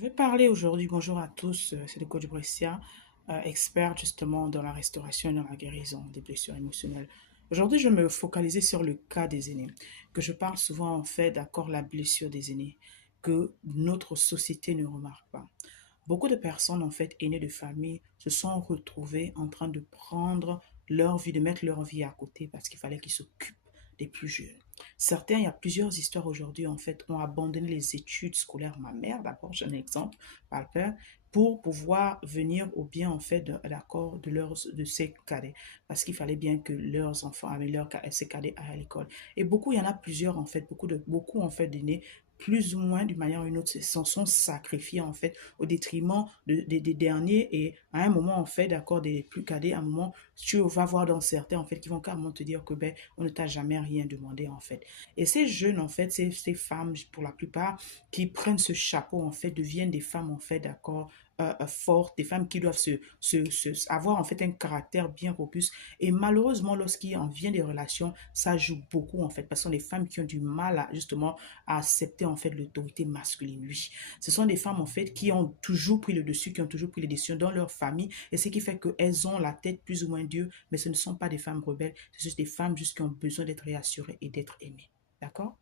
Je vais parler aujourd'hui, bonjour à tous, c'est le coach Brescia, expert justement dans la restauration et dans la guérison des blessures émotionnelles. Aujourd'hui, je vais me focaliser sur le cas des aînés, que je parle souvent en fait d'accord la blessure des aînés, que notre société ne remarque pas. Beaucoup de personnes en fait aînées de famille se sont retrouvées en train de prendre leur vie, de mettre leur vie à côté parce qu'il fallait qu'ils s'occupent des plus jeunes. Certains, il y a plusieurs histoires aujourd'hui, en fait, ont abandonné les études scolaires. Ma mère, d'abord, j'ai un exemple, par le père, pour pouvoir venir au bien, en fait, d'accord de ces cadets. Parce qu'il fallait bien que leurs enfants, avec ces cadets à l'école. Et beaucoup, il y en a plusieurs, en fait, beaucoup, en fait, d'aînés, plus ou moins, d'une manière ou une autre, s'en sont sacrifiés, en fait, au détriment des derniers. Et à un moment, en fait, d'accord, des plus cadets, à un moment, tu vas voir dans certains, en fait, qui vont carrément te dire que, ben, on ne t'a jamais rien demandé, en fait. Et ces jeunes, en fait, ces femmes, pour la plupart, qui prennent ce chapeau, en fait, deviennent des femmes, en fait, d'accord, fortes, des femmes qui doivent avoir, en fait, un caractère bien robuste. Et malheureusement, lorsqu'il en vient des relations, ça joue beaucoup, en fait, parce que ce sont des femmes qui ont du mal à, justement, à accepter, en fait, l'autorité masculine. Oui, ce sont des femmes, en fait, qui ont toujours pris le dessus, qui ont toujours pris les décisions dans leur famille, et ce qui fait qu'elles ont la tête plus ou moins dure, mais ce ne sont pas des femmes rebelles, ce sont des femmes juste qui ont besoin d'être réassurées et d'être aimées. D'accord?